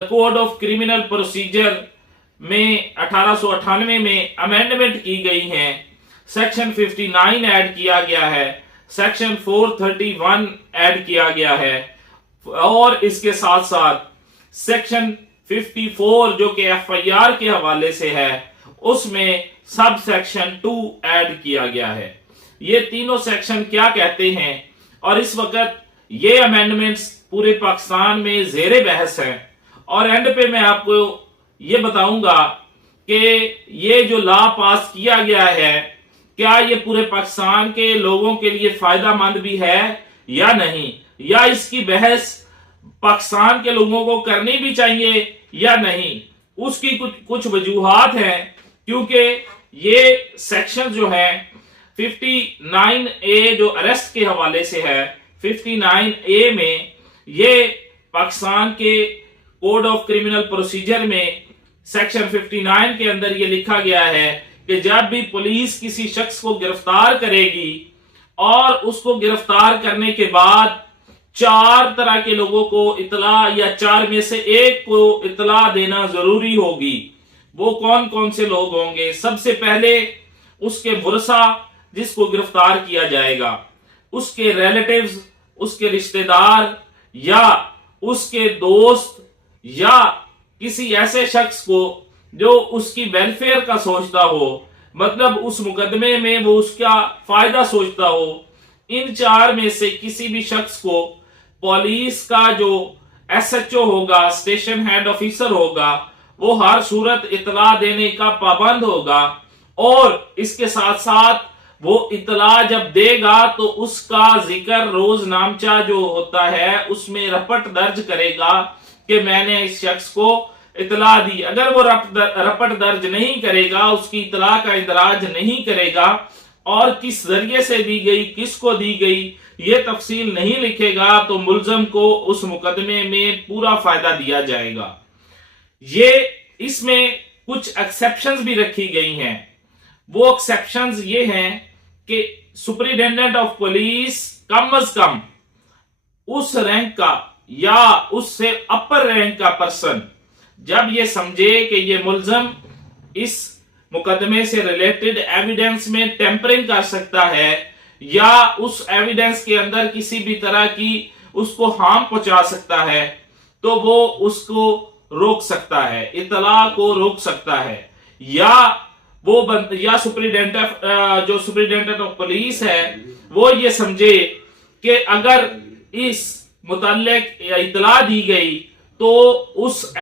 Code of criminal procedure में 1898 में amendment की गई हैं। सेक्शन 59 ऐड किया गया है, सेक्शन 431 ऐड किया गया है और इसके साथ साथ सेक्शन 54 जो कि एफआईआर के हवाले से है उसमें सब सेक्शन 2 ऐड किया गया है। ये तीनों सेक्शन क्या कहते हैं और इस वक्त ये अमेंडमेंट्स पूरे पाकिस्तान में ज़ेरे बहस हैं और एंड पे मैं आपको ये बताऊंगा कि ये जो लॉ पास किया गया है क्या ये पूरे पाकिस्तान के लोगों के लिए फायदा मंद भी है या नहीं, या इसकी बहस पाकिस्तान के लोगों को करनी भी चाहिए या नहीं। उसकी कुछ वजूहात हैं, क्योंकि ये सेक्शन जो है 59A जो अरेस्ट के हवाले से है, 59A में ये पाकिस्तान के कोड ऑफ क्रिमिनल प्रोसीजर में सेक्शन 59 के अंदर ये लिखा गया है कि जब भी पुलिस किसी शख्स को गिरफ्तार करेगी और उसको गिरफ्तार करने के बाद 4 तरह के लोगों को इतला या 4 में से एक को इतला देना जरूरी होगी। वो कौन कौन से लोग होंगे? सबसे पहले उसके वरसा जिसको गिरफ्तार किया जाएगा, उसके रिलेटिव्स, उसके रिश्तेदार या उसके दोस्त या किसी ऐसे शख्स को जो उसकी वेलफेयर का सोचता हो, मतलब उस मुकदमे में वो उसका फायदा सोचता हो। इन 4 में से किसी भी शख्स को पुलिस का जो एसएचओ होगा, स्टेशन हेड ऑफिसर होगा, वो हर सूरत इतला देने का पाबंद होगा और इसके साथ साथ वो इतला जब देगा तो उसका जिक्र रोजनामचा जो होता है उसमें रपट दर्ज करेगा कि मैंने इस शख्स को इतला दी। अगर वो रपट दर्ज नहीं करेगा, उसकी इतला का इंदराज नहीं करेगा और किस जरिए से दी गई, किसको दी गई, ये तफसील नहीं लिखेगा तो मुल्जम को उस मुकदमे में पूरा फायदा दिया जाएगा। ये इसमें कुछ एक्सेप्शंस भी रखी गई हैं। वो एक्सेप्शंस ये हैं कि सुपरिटेंडेंट ऑफ पुलिस कम अज कम उस रैंक का या उससे अपर रैंक का पर्सन जब ये समझे कि ये मुल्जम इस मुकदमे से रिलेटेड एविडेंस में टेम्परिंग कर सकता है या उस एविडेंस के अंदर किसी भी तरह की उसको हार्म पहुंचा सकता है, तो वो उसको रोक सकता है, इतला को रोक सकता है। या वो या सुपरिटेंडेंट ऑफ पुलिस है वो ये समझे कि अगर इस मुतल्लिक इतला दी गई तो उस